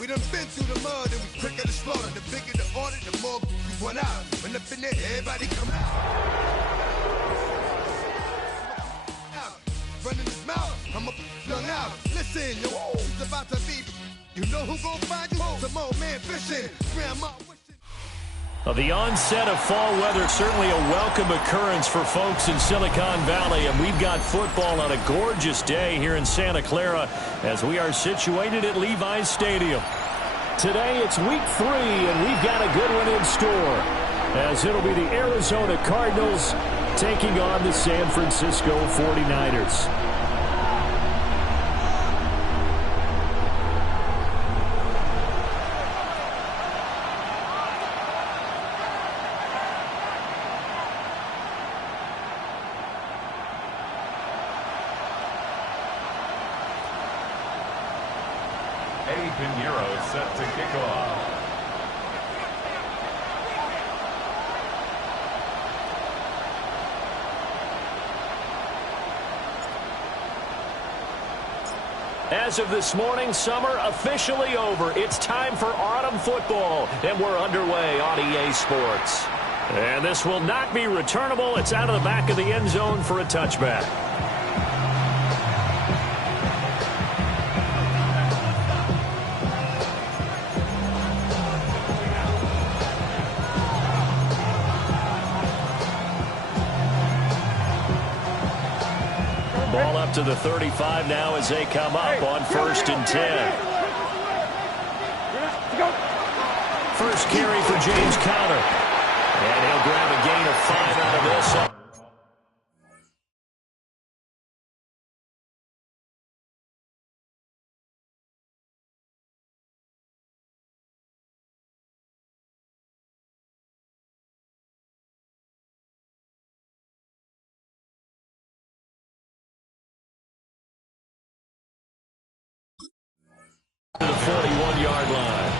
We done been through the mud and we quicker to slaughter. The bigger the order, the more we want out. When up in there, everybody come out. Running his mouth, I'm a young out. Listen, yo, it's about to be. You know who gon' find you? Some old man fishing. Grandma wishing. The onset of fall weather, certainly a welcome occurrence for folks in Silicon Valley, and we've got football on a gorgeous day here in Santa Clara as we are situated at Levi's Stadium. Today it's week 3, and we've got a good one in store, as it'll be the Arizona Cardinals taking on the San Francisco 49ers. Set to kick off. As of this morning, summer officially over. It's time for autumn football, and we're underway on EA Sports. And this will not be returnable. It's out of the back of the end zone for a touchback. Ball up to the 35 now as they come up on 1st and 10. First carry for James Conner. And he'll grab a gain of 5 out of this. To the 41-yard line.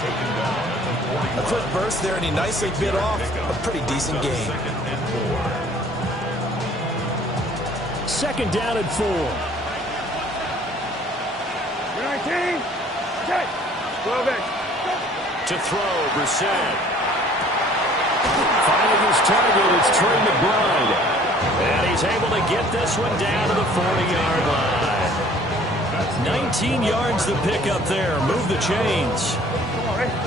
A quick burst there, and he nicely bit off a pretty decent gain. 2nd down and 4. 19. Okay. 12 inch. To throw, Brissett. Finding his target, it's Trey McBride. And he's able to get this one down to the 40-yard line. 19 yards to pick up there. Move the chains.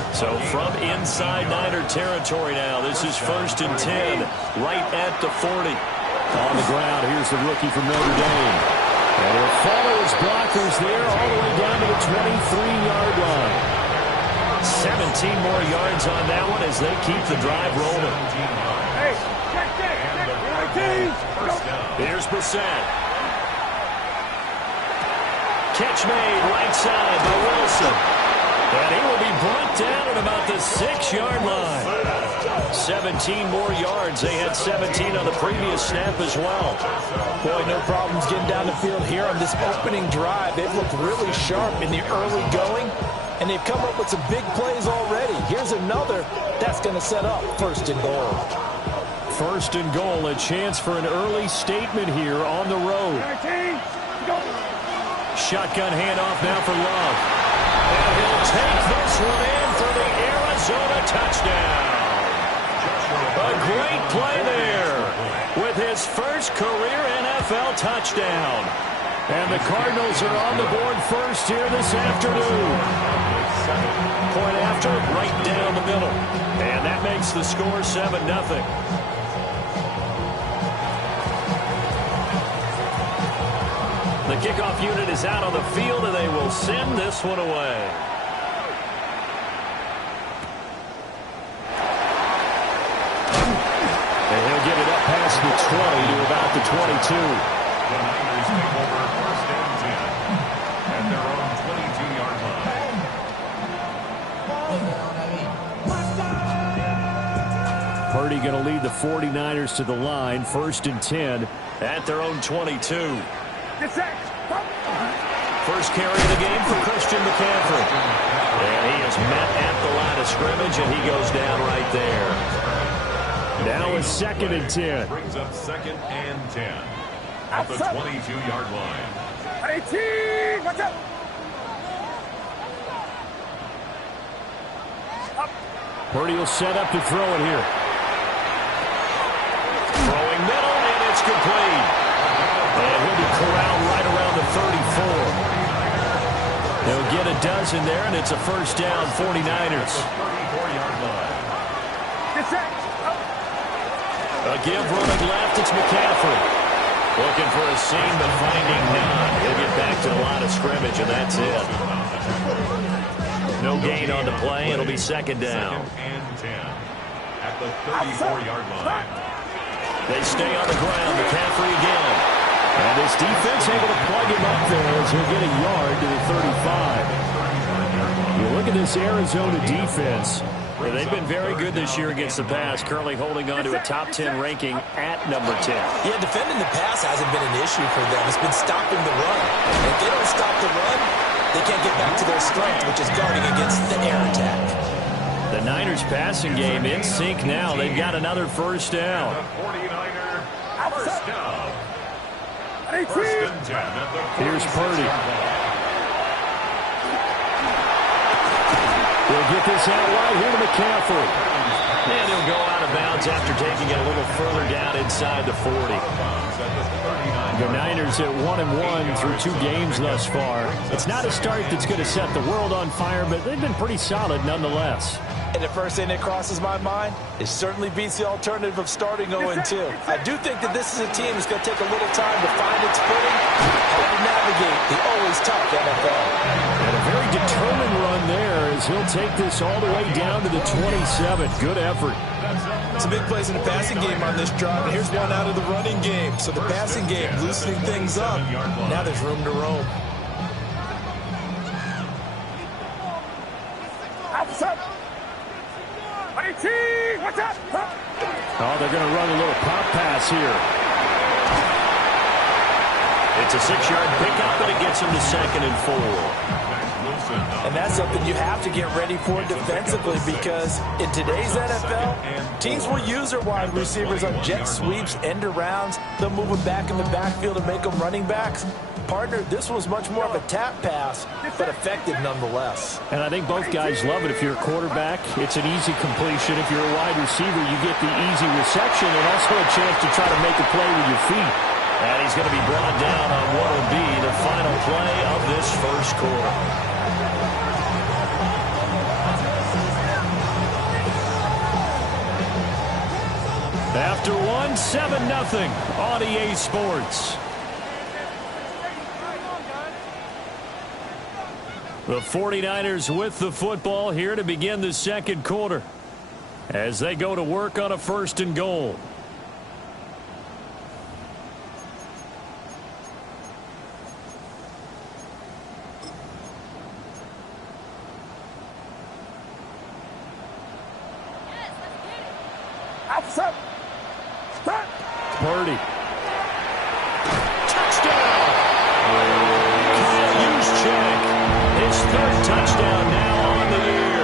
So from inside Niner territory now, this is 1st and 10, right at the 40. On the ground, here's the rookie from Notre Dame. And he'll follow his blockers there all the way down to the 23-yard line. 17 more yards on that one as they keep the drive rolling. Hey, check. Here's Brissett. Catch made right side by Wilson. And he will be brought down at about the 6-yard line. 17 more yards. They had 17 on the previous snap as well. Boy, no problems getting down the field here on this opening drive. They've looked really sharp in the early going, and they've come up with some big plays already. Here's another that's going to set up 1st and goal. 1st and goal, a chance for an early statement here on the road. 19. Go. Shotgun handoff now for Love. And he'll take this one in for the Arizona touchdown. A great play there with his first career NFL touchdown. And the Cardinals are on the board first here this afternoon. Point after, right down the middle. And that makes the score 7-0. The kickoff unit is out on the field, and they will send this one away. And he'll get it up past the 20 to about the 22. The Niners take over 1st and 10 at their own 22-yard line. Purdy going to lead the 49ers to the line, 1st and 10 at their own 22. First carry of the game for Christian McCaffrey. And he is met at the line of scrimmage, and he goes down right there. Now it's 2nd and 10. Brings up 2nd and 10 at the 22-yard line. 18. What's up? Purdy will set up to throw it here. Throwing middle, and it's complete. And he'll be corralled right around the 34. They'll get a dozen there, and it's a first down, 49ers. A give running left, it's McCaffrey. Looking for a seam, but finding none. He'll get back to the line of scrimmage, and that's it. No gain on the play. It'll be second down. And 10 at the 34-yard line. They stay on the ground. McCaffrey again. And this defense able to plug him up there as he'll get a yard to the 35. You look at this Arizona defense. They've been very good this year against the pass, currently holding on to a top 10 ranking at number 10. Yeah, defending the pass hasn't been an issue for them. It's been stopping the run. And if they don't stop the run, they can't get back to their strength, which is guarding against the air attack. The Niners passing game in sync now. They've got another first down. The 49er first down. First and 10 at the 46. Here's Purdy. He'll get this out wide here to McCaffrey. And he'll go out of bounds after taking it a little further down inside the 40. The Niners at 1-1 through 2 games thus far. It's not a start that's going to set the world on fire, but they've been pretty solid nonetheless. And the first thing that crosses my mind, it certainly beats the alternative of starting 0-2. I do think that this is a team that's going to take a little time to find its footing, how to navigate the always tough NFL. And a very determined run there as he'll take this all the way down to the 27. Good effort. Some big plays in the passing game on this drive, and here's one out of the running game. So the passing game loosening things up. Now there's room to roam. Oh, they're going to run a little pop pass here. It's a 6-yard pickup, but it gets him to 2nd and 4. And that's something you have to get ready for defensively, because in today's NFL, teams will use their wide receivers on jet sweeps, end arounds. They'll move them back in the backfield and make them running backs. Partner, this was much more of a tap pass, but effective nonetheless. And I think both guys love it. If you're a quarterback, it's an easy completion. If you're a wide receiver, you get the easy reception and also a chance to try to make a play with your feet. And he's going to be brought down on what will be the final play of this first quarter. After 7-0 on EA Sports. The 49ers with the football here to begin the second quarter as they go to work on a 1st and goal. Purdy. Touchdown! His 3rd touchdown now on the year.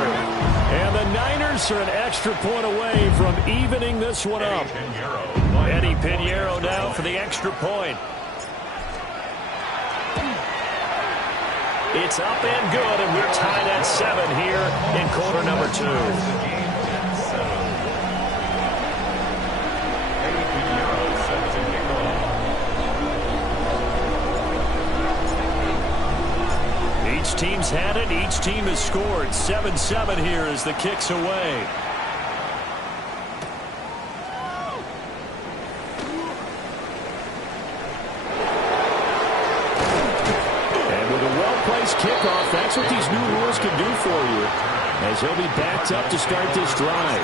And the Niners are an extra point away from evening this one up. Eddie Pinheiro now for the extra point. It's up and good, and we're tied at 7 here in quarter number 2. Each team's had it. Each team has scored. 7-7 here as the kick's away. And with a well-placed kickoff, that's what these new rules can do for you, as he'll be backed up to start this drive.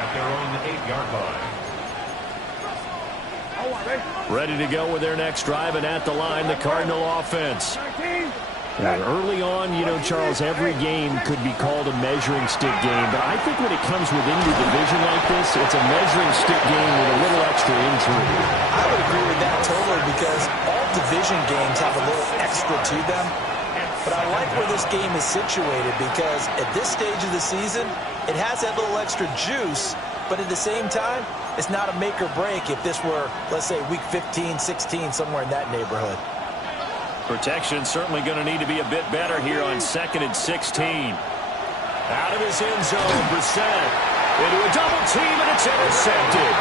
At their own 8-yard line. Ready to go with their next drive, and at the line, the Cardinal offense. Early on, you know, Charles, every game could be called a measuring stick game, but I think when it comes within your division like this, it's a measuring stick game with a little extra intrigue. I would agree with that totally, because all division games have a little extra to them. But I like where this game is situated, because at this stage of the season, it has that little extra juice, but at the same time, it's not a make or break if this were, let's say, week 15, 16, somewhere in that neighborhood. Protection certainly going to need to be a bit better here on 2nd and 16. Out of his end zone, Brissett into a double team, and it's intercepted.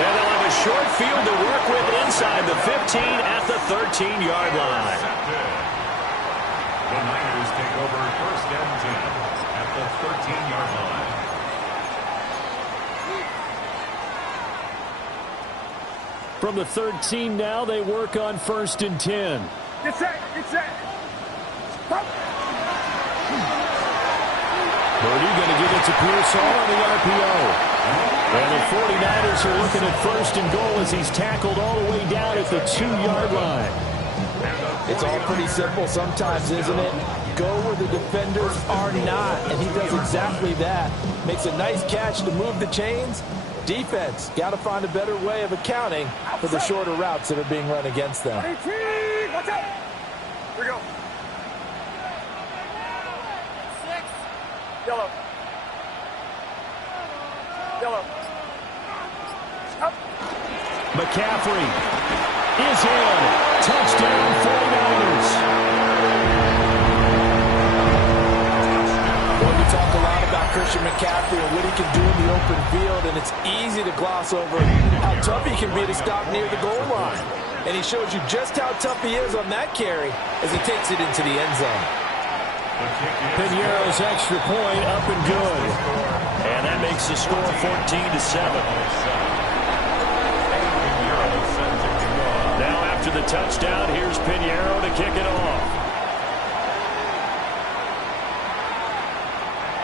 And they'll have a short field to work with inside the 15 at the 13-yard line. The Niners take over first and 10 at the 13-yard line. From the 13 now, they work on first and 10. Get set. Get set. Stop. Purdy going to give it to Pearsall on the RPO. And the 49ers are looking at first and goal as he's tackled all the way down at the 2-yard line. It's all pretty simple sometimes, isn't it? Go where the defenders are not, and he does exactly that. Makes a nice catch to move the chains. Defense, got to find a better way of accounting for the shorter routes that are being run against them. Watch out. Here we go. 6. Yellow. Yellow. Up. McCaffrey is in. Touchdown, 49ers. Well, we talk a lot about Christian McCaffrey and what he can do in the open field, and it's easy to gloss over how tough he can be to stop near the goal line. And he shows you just how tough he is on that carry as he takes it into the end zone. Piñeiro's extra point up and good. And that makes the score 14-7. Now after the touchdown, here's Piñeiro to kick it off.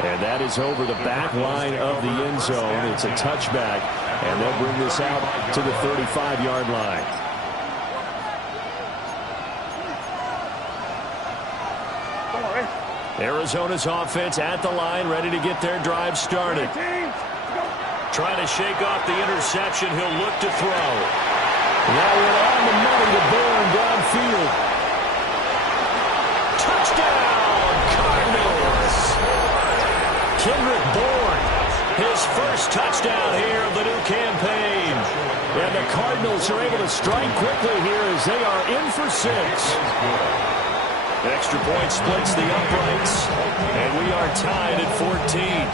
And that is over the back line of the end zone. It's a touchback, and they'll bring this out to the 35-yard line. Arizona's offense at the line, ready to get their drive started. Trying to shake off the interception. He'll look to throw. That went on the money to Bourne downfield. Touchdown, Cardinals! Kendrick Bourne, his first touchdown here of the new campaign. And the Cardinals are able to strike quickly here as they are in for 6. Extra point splits the uprights, and we are tied at 14.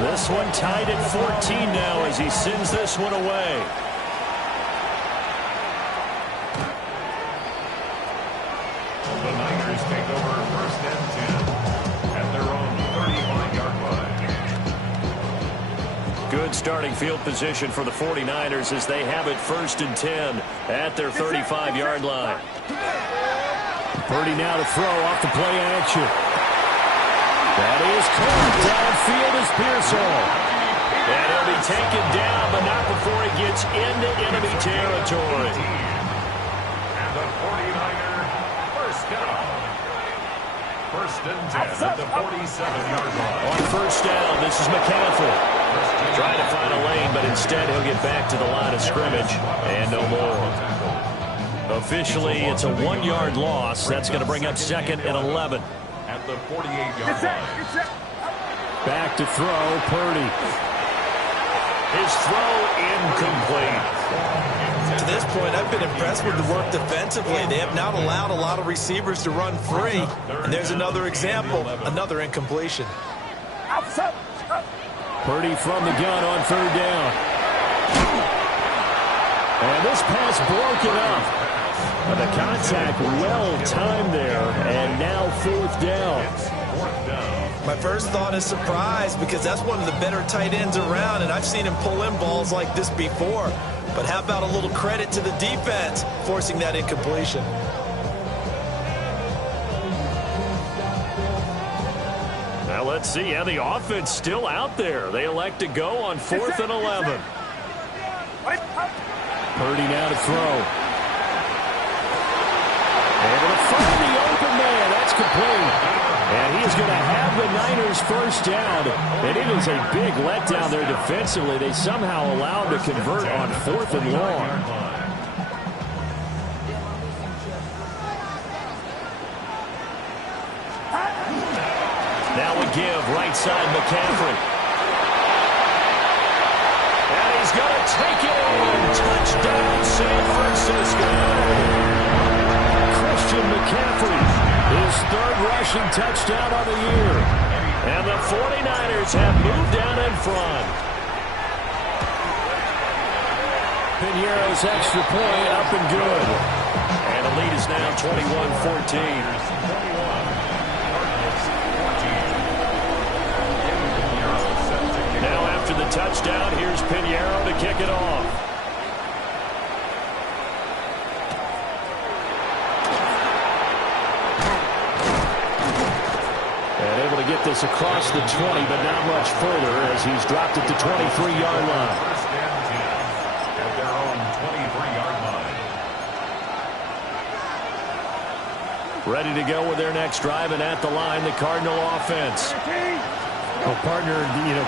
This one tied at 14 now as he sends this one away. The Niners take over first and 10 at their own 35-yard line. Good starting field position for the 49ers as they have it first and 10 at their 35-yard line. Purdy now to throw off the play action. That is caught downfield as Pearsall. And he'll be taken down, but not before he gets into enemy territory. And the 49er first down. First and 10 at the 47-yard line. On first down, this is McCaffrey. Trying to find a lane, but instead he'll get back to the line of scrimmage and no more. Officially, it's a 1-yard loss. That's going to bring up second and 11. At the 48-yard line. Back to throw, Purdy. His throw incomplete. To this point, I've been impressed with the work defensively. They have not allowed a lot of receivers to run free. And there's another example, another incompletion. Purdy from the gun on third down. And this pass broken up. But the contact well-timed there, and now fourth down. My first thought is surprise because that's one of the better tight ends around, and I've seen him pull in balls like this before. But how about a little credit to the defense forcing that incompletion? Now let's see how the offense still out there. They elect to go on 4th and 11. Purdy now to throw. Able to find the open man. That's complete. And he is going to have the Niners first down. And it is a big letdown there defensively. They somehow allowed to convert on 4th and long. Now we give right side McCaffrey. And he's He's going to take it in. Touchdown, San Francisco. Christian McCaffrey, his third rushing touchdown of the year. And the 49ers have moved down in front. Pinheiro's extra point up and good. And the lead is now 21-14. Now after the touchdown, here's Pinheiro to kick it off. And able to get this across the 20, but not much further as he's dropped it to 23-yard line. First and 10 at their own 23-yard line. Ready to go with their next drive, and at the line, the Cardinal offense. Well, partner,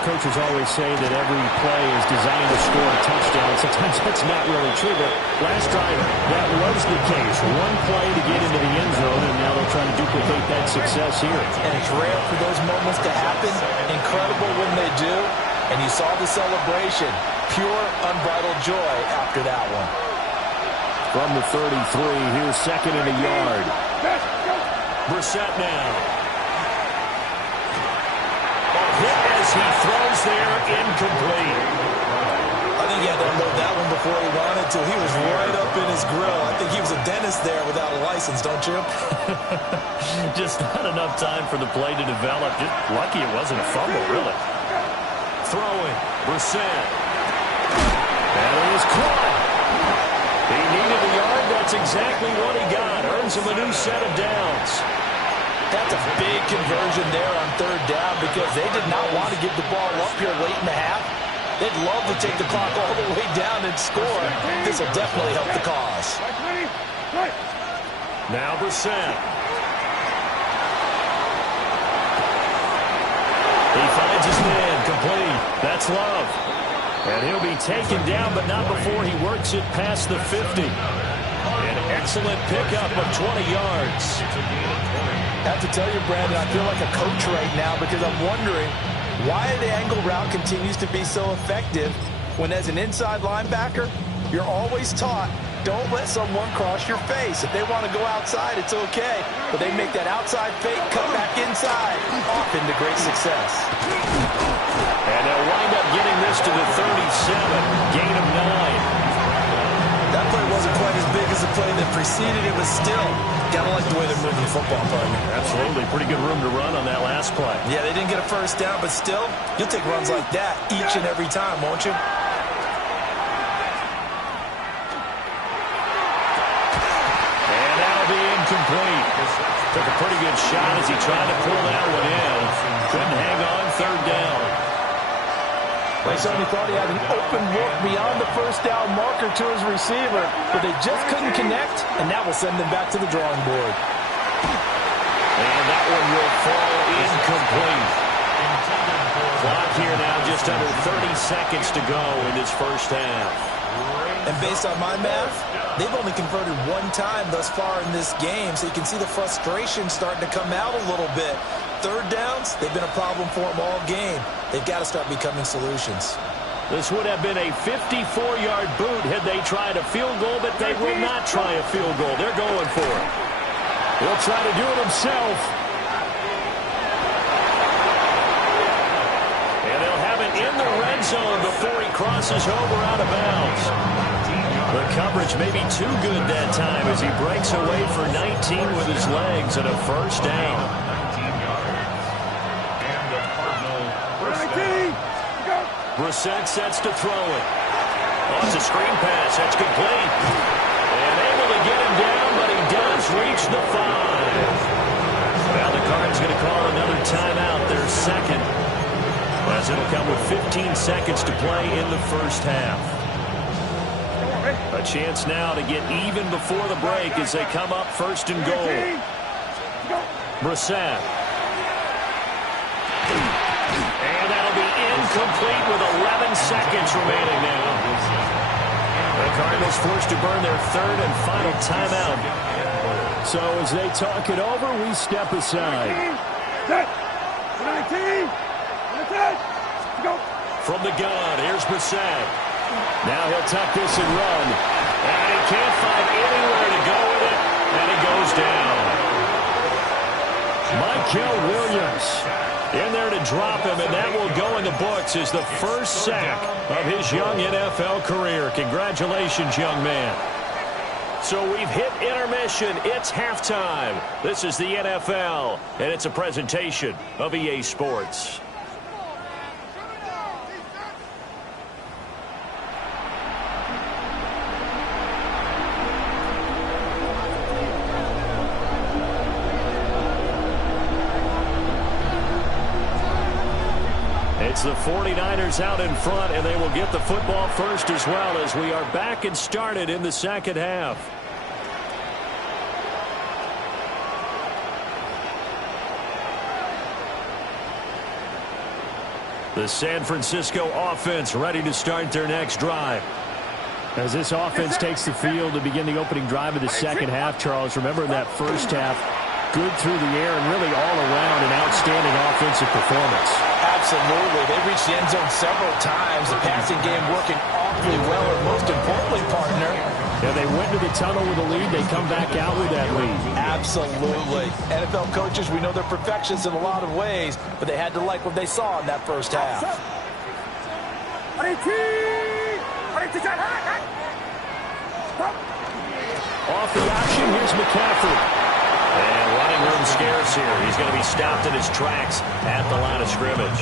coaches always say that every play is designed to score a touchdown. Sometimes that's not really true, but last drive, that was the case. One play to get into the end zone, and now they'll try to duplicate that success here. And it's rare for those moments to happen. Incredible when they do. And you saw the celebration. Pure, unbridled joy after that one. From the 33, here's second and a yard. Brissett now. Hit as he throws there, incomplete. I think he had to unload that one before he wanted to. He was right up in his grill. I think he was a dentist there without a license, don't you? Just not enough time for the play to develop. Just lucky it wasn't a fumble, really. Throwing, Brissett. And it was caught. He needed a yard. That's exactly what he got. Earns him a new set of downs. That's a big conversion there on third down because they did not want to give the ball up here late in the half. They'd love to take the clock all the way down and score. This will definitely help the cause. Now Brissett. He finds his man, complete. That's Love. And he'll be taken down, but not before he works it past the 50. An excellent pickup of 20 yards. I have to tell you, Brandon, I feel like a coach right now because I'm wondering why the angle route continues to be so effective when as an inside linebacker, you're always taught, don't let someone cross your face. If they want to go outside, it's okay. But they make that outside fake, cut back inside, often to great success. And they'll wind up getting this to the 37, gain of 9. That play wasn't quite as big as the play that preceded it, but still, gotta like the way they're moving the football, partner. Absolutely. Pretty good room to run on that last play. Yeah, they didn't get a first down, but still, you'll take runs like that each and every time, won't you? And that'll be incomplete. Took a pretty good shot as he tried to pull that one in. Couldn't hang on third down. Sony thought he had an open look beyond the first down marker to his receiver, but they just couldn't connect, and that will send them back to the drawing board. And that one will fall incomplete. Clock here now just under 30 seconds to go in this first half. And based on my math, they've only converted one time thus far in this game, so you can see the frustration starting to come out a little bit. Third downs, they've been a problem for them all game. They've got to start becoming solutions. This would have been a 54-yard boot had they tried a field goal, but they will not try a field goal. They're going for it. He'll try to do it himself. And they'll have it in the red zone before he crosses over out of bounds. The coverage may be too good that time as he breaks away for 19 with his legs and a first down. Brissett sets to throw it. Oh, it's a screen pass. That's complete. And able to get him down, but he does reach the 5. Now the Cardinals going to call another timeout, their second, as it'll come with 15 seconds to play in the first half. A chance now to get even before the break as they come up first and goal. Brissett. And that'll be incomplete with 11 seconds remaining now. The Cardinals forced to burn their third and final timeout. So as they talk it over, we step aside. 19, 10, go. From the gun, here's Brissett. Now he'll tuck this and run. And he can't find anywhere to go with it. And he goes down. Michael Williams in there to drop him, and that will go in the books as the first sack of his young NFL career. Congratulations, young man. So we've hit intermission. It's halftime. This is the NFL, and it's a presentation of EA Sports. It's the 49ers out in front, and they will get the football first as well as we are back and started in the second half. The San Francisco offense ready to start their next drive. As this offense takes the field to begin the opening drive of the second half, Charles, remember in that first half, good through the air and really all around an outstanding offensive performance. Absolutely. They reached the end zone several times. The passing game working awfully well, and most importantly, partner. Yeah, they went to the tunnel with a lead. They come back out with that lead. Absolutely. NFL coaches, we know they're perfectionists in a lot of ways, but they had to like what they saw in that first half. Off the option, here's McCaffrey. And running room scarce here. He's going to be stopped in his tracks at the line of scrimmage.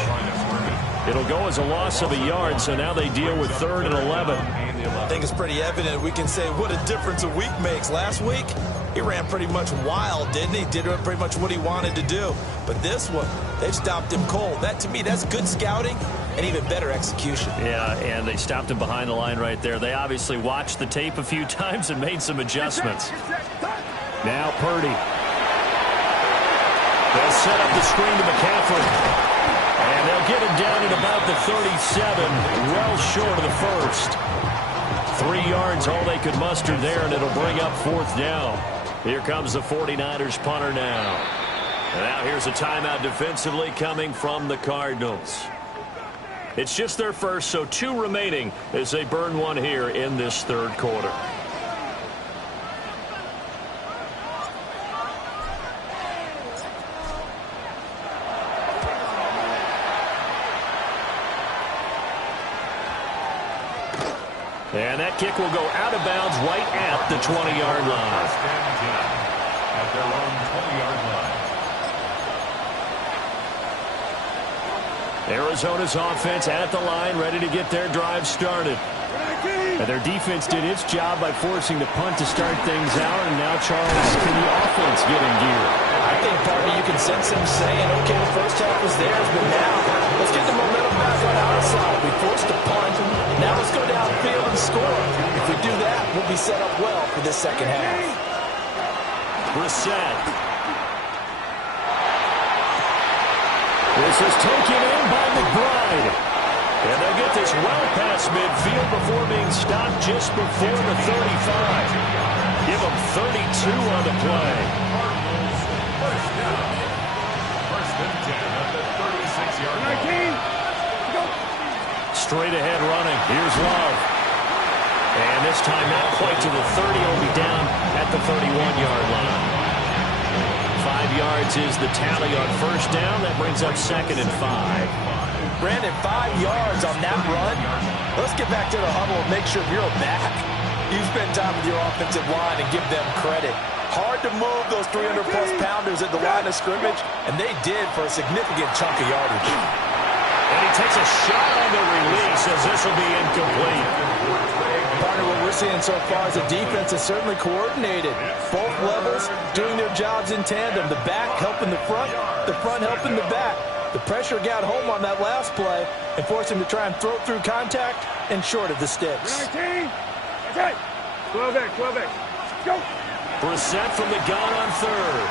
It'll go as a loss of a yard, so now they deal with 3rd and 11. I think it's pretty evident. We can say what a difference a week makes. Last week, he ran pretty much wild, didn't he? Did pretty much what he wanted to do. But this one, they've stopped him cold. That, to me, that's good scouting and even better execution. Yeah, and they stopped him behind the line right there. They obviously watched the tape a few times and made some adjustments. Now Purdy. They'll set up the screen to McCaffrey. And they'll get him down at about the 37, well short of the first. 3 yards, all they could muster there, and it'll bring up 4th down. Here comes the 49ers punter now. And now here's a timeout defensively coming from the Cardinals. It's just their first, so 2 remaining as they burn one here in this 3rd quarter. And that kick will go out of bounds right at the 20-yard line. At their own 20-yard line. Arizona's offense at the line, ready to get their drive started. And their defense did its job by forcing the punt to start things out. And now, Charles, can the offense get in gear? I think, partner, you can sense them saying, okay, the first half was theirs, but now let's get the momentum back on our side. We forced the punt. Now let's go downfield and score. If we do that, we'll be set up well for this second half. Brissett. This is taken in by McBride. And they'll get this well past midfield before being stopped just before the 35. Give them 32 on the play. First down. 1st and 10 at the 36-yard line. Straight ahead running. Here's Love. And this time not quite to the 30. Only down at the 31-yard line. 5 yards is the tally on first down. That brings up 2nd and 5. Brandon, 5 yards on that run. Let's get back to the huddle and make sure you're back. You spend time with your offensive line and give them credit. Hard to move those 300-plus pounders at the line of scrimmage, and they did for a significant chunk of yardage. And he takes a shot on the release as this will be incomplete. Partner, what we're seeing so far is the defense is certainly coordinated. Both levels doing their jobs in tandem. The back helping the front helping the back. The pressure got home on that last play and forced him to try and throw through contact and short of the sticks. 12 back. Go. Brissett from the gun on 3rd.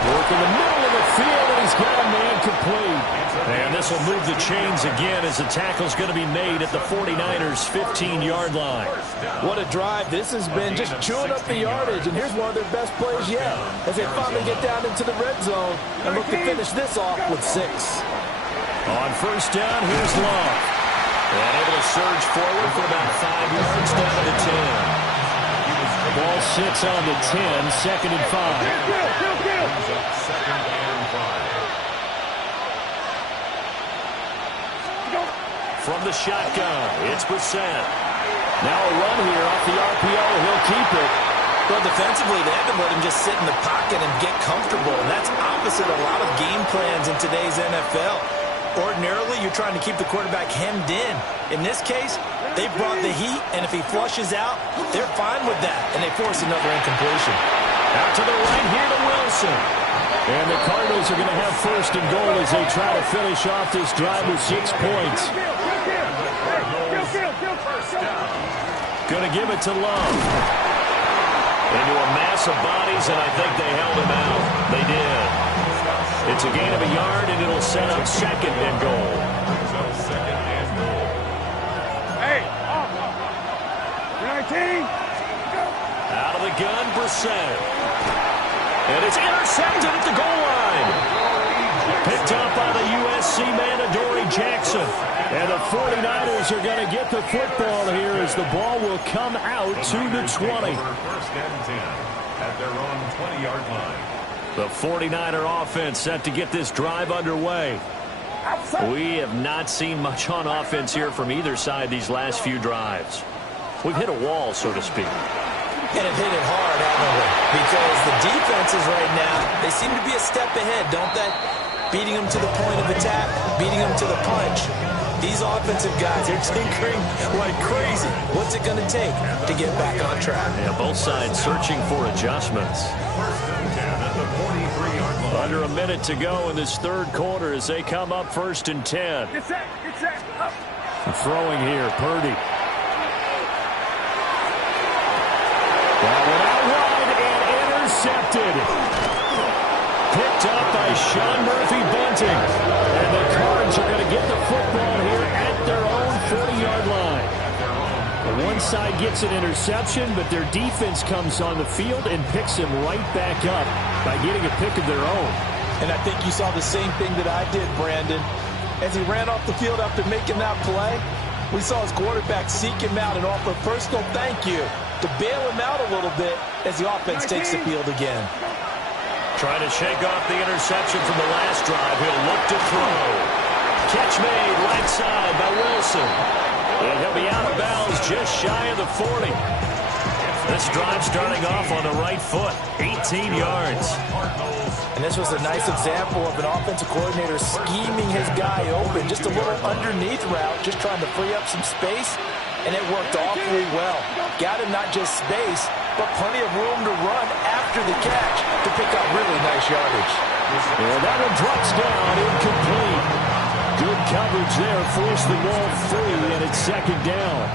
Work in the middle of the field, and he's got a man complete. And this will move the chains again as the tackle's going to be made at the 49ers' 15-yard line. What a drive this has been, just chewing up the yardage. And here's one of their best plays yet as they finally get down into the red zone and look to finish this off with 6. On first down, here's Love. And able to surge forward for about 5 yards down to the 10. Ball sits on the 10, second and 5. Second and 5. From the shotgun, it's Brissett. Now a run here off the RPO. He'll keep it. Well, defensively, they haven't let him just sit in the pocket and get comfortable. And that's opposite a lot of game plans in today's NFL. Ordinarily, you're trying to keep the quarterback hemmed in. In this case, they brought the heat, and if he flushes out, they're fine with that, and they force another incompletion. Out to the right here to Wilson. And the Cardinals are going to have first and goal as they try to finish off this drive with 6 points. Going to give it to Love. Into a mass of bodies, and I think they held him out. They did. It's a gain of a yard, and it'll set up second and goal. Hey, 19. Out of the gun, Brissett. And it's intercepted at the goal line. Picked up by the USC man, Adoree Jackson. And the 49ers are going to get the football here as the ball will come out to the 20. First and 10 at their own 20-yard line. The 49er offense set to get this drive underway. We have not seen much on offense here from either side these last few drives. We've hit a wall, so to speak. And have hit it hard, haven't we? Because the defenses right now, they seem to be a step ahead, don't they? Beating them to the point of attack, beating them to the punch. These offensive guys, they're tinkering like crazy. What's it going to take to get back on track? Yeah, both sides searching for adjustments. First and 10 at the 43-yard line. Under a minute to go in this third quarter as they come up first and 10. Get set, up. Throwing here, Purdy. That one out wide and intercepted. Picked up by Sean Murphy-Bunting. And the Cards are going to get the football here at their own 40-yard line. One side gets an interception, but their defense comes on the field and picks him right back up by getting a pick of their own. And I think you saw the same thing that I did, Brandon. As he ran off the field after making that play, we saw his quarterback seek him out and offer a personal thank you to bail him out a little bit as the offense takes the field again. Trying to shake off the interception from the last drive. He'll look to throw. Catch made right side by Wilson. And he'll be out of bounds just shy of the 40. This drive starting off on the right foot. 18 yards. And this was a nice example of an offensive coordinator scheming his guy open. Just a little underneath route, just trying to free up some space. And it worked awfully well. Got him not just space, but plenty of room to run after the catch to pick up really nice yardage. And that one drops down, incomplete. Good coverage there, forced the ball free, and it's second down.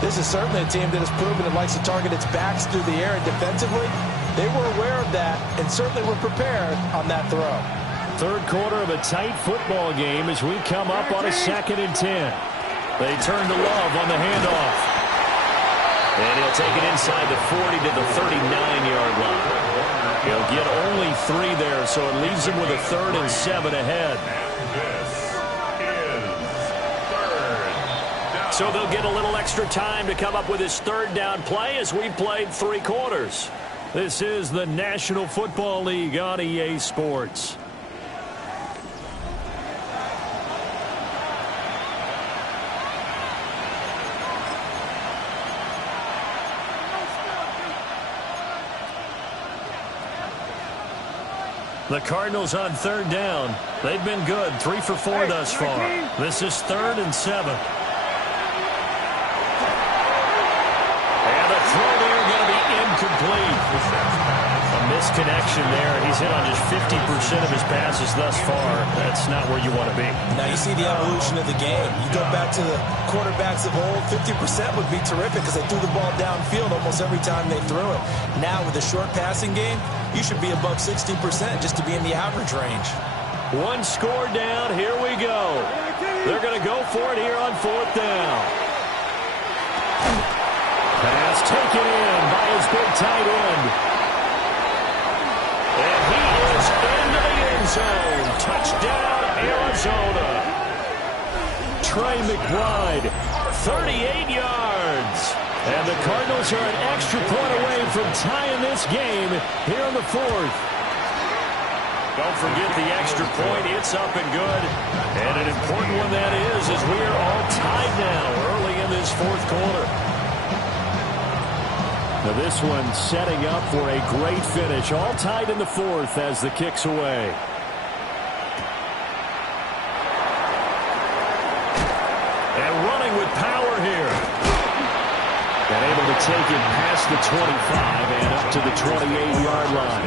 This is certainly a team that has proven it likes to target its backs through the air, and defensively, they were aware of that and certainly were prepared on that throw. Third quarter of a tight football game as we come up on a 2nd and 10. They turn to Love on the handoff. And he'll take it inside the 40 to the 39-yard line. He'll get only 3 there, so it leaves him with a 3rd and 7 ahead. This is third down. So they'll get a little extra time to come up with his 3rd down play as we played 3 quarters. This is the National Football League on EA Sports. The Cardinals on 3rd down. They've been good, 3 for 4 thus far. This is 3rd and 7. And the throw there going to be incomplete. A misconnection there. He's hit on just 50% of his passes thus far. That's not where you want to be. Now you see the evolution of the game. You go back to the quarterbacks of old, 50% would be terrific because they threw the ball downfield almost every time they threw it. Now with a short passing game, you should be above 60% just to be in the average range. 1 score down. Here we go. They're going to go for it here on 4th down. Pass taken in by his big tight end. And he is into the end zone. Touchdown, Arizona. Trey McBride. 38 yards. And the Cardinals are an extra point away from tying this game here in the fourth. Don't forget the extra point. It's up and good. And an important one that is, as we are all tied now early in this fourth quarter. Now this one setting up for a great finish. All tied in the fourth as the kick's away. And running with power here. And able to take it past the 25 and up to the 28-yard line.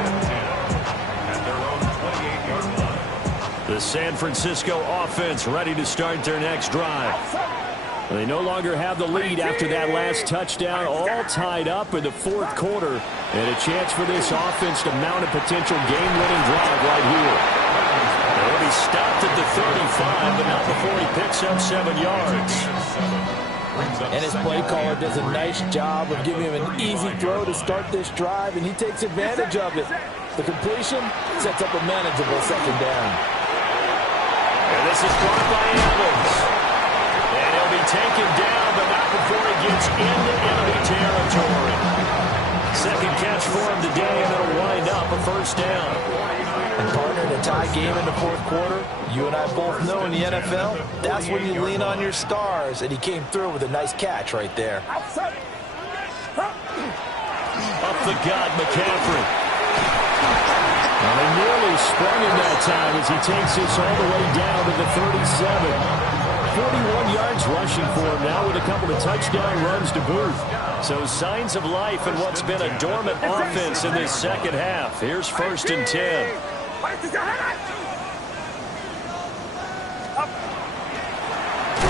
At their own 28-yard line. The San Francisco offense ready to start their next drive. They no longer have the lead after that last touchdown, all tied up in the fourth quarter, and a chance for this offense to mount a potential game-winning drive right here. They'll be stopped at the 35, but not before he picks up 7 yards. And his play caller does a nice job of giving him an easy throw to start this drive, and he takes advantage of it. The completion sets up a manageable second down. And this is brought by Evans. And he'll be taken down, but not before he gets into enemy territory. Second catch for him today, and it'll wind up a first down. And partner, in a tie game in the fourth quarter, you and I both know in the NFL, that's when you lean on your stars, and he came through with a nice catch right there. Up the gut, McCaffrey. Well, they nearly sprung him that time as he takes this all the way down to the 37. 41 yards rushing for him now with a couple of touchdown runs to boot. So signs of life in what's been a dormant offense in this second half. Here's 1st and 10.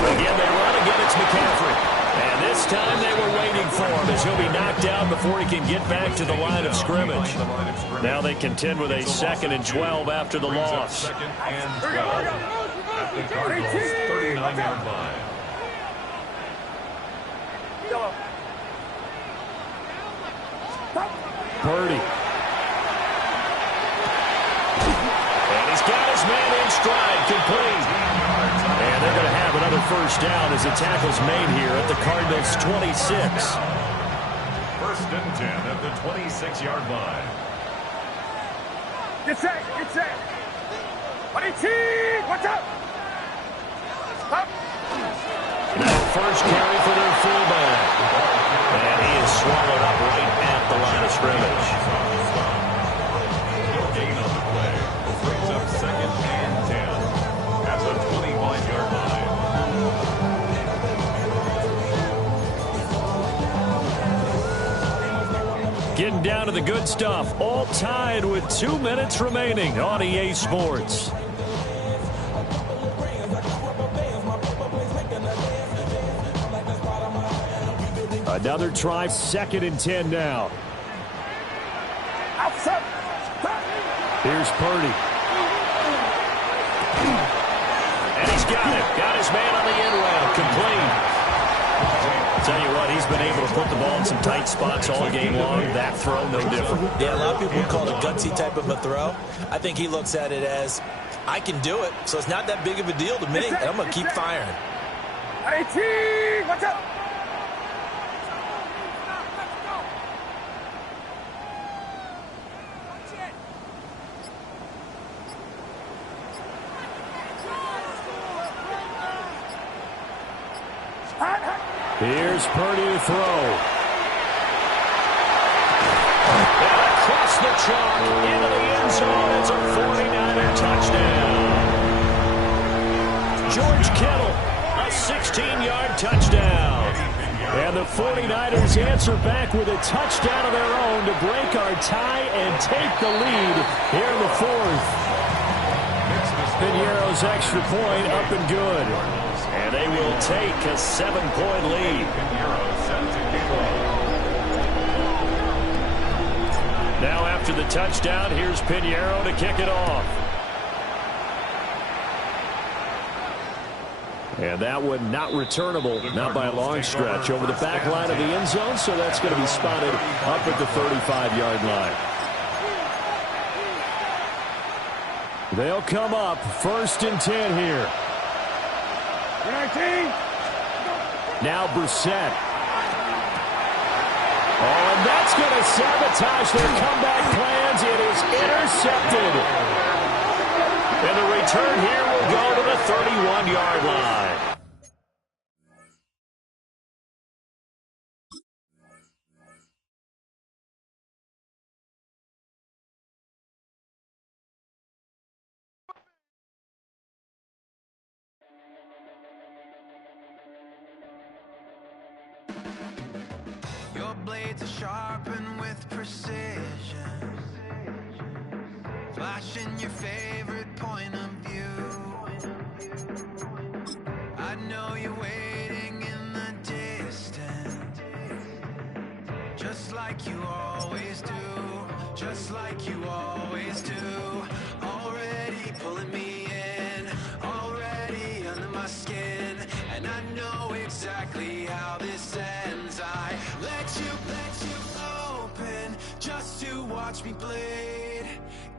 Again, they run. Again, it's McCaffrey. And this time they were waiting for him as he'll be knocked out before he can get back to the line of scrimmage. Now they contend with a 2nd and 12 after the loss. 2nd and 12. At the Cardinals' 39-yard line. Purdy. And he's got his man in stride, complete. And they're going to have another first down as the tackle's made here at the Cardinals' 26. 1st and 10 at the 26-yard line. Get set, get set. Watch out. Now first carry for their fullback. And he is swallowed up right at the line of scrimmage. No gain on the play. Brings up 2nd and 10 at the 25-yard line. Getting down to the good stuff. All tied with 2 minutes remaining on EA Sports. Another try, 2nd and 10 now. Here's Purdy. And he's got it. Got his man on the end route. Complete. Tell you what, he's been able to put the ball in some tight spots all game long. That throw, no different. Yeah, a lot of people call it a gutsy type of a throw. I think he looks at it as, I can do it, so it's not that big of a deal to me, and I'm going to keep firing. Watch out. Here's Purdy to throw. And across the chalk into the end zone. It's a 49er touchdown. George Kittle, a 16-yard touchdown. And the 49ers answer back with a touchdown of their own to break our tie and take the lead here in the fourth. Piñeiro's extra point up and good. And they will take a 7-point lead. Now after the touchdown, here's Piñeiro to kick it off. And that one not returnable, not by a long stretch, over the back line of the end zone, so that's going to be spotted up at the 35-yard line. They'll come up 1st and 10 here. Now Brissett. Oh, and that's going to sabotage their comeback plans. It is intercepted. And the return here will go to the 31-yard line. Your blades are sharpened with precision, flashing your favorite point of view. I know you're waiting in the distance, just like you always do, just like you always do. Already pulling me in, already under my skin, and I know exactly how this ends. I let you open just to watch me bleed.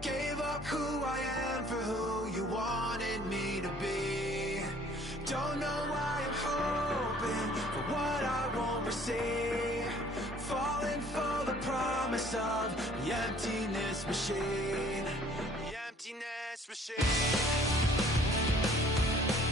Gave up who I am for who you wanted me to be. Don't know why I'm hoping for what I won't receive. Falling for the promise of the emptiness machine. The emptiness machine.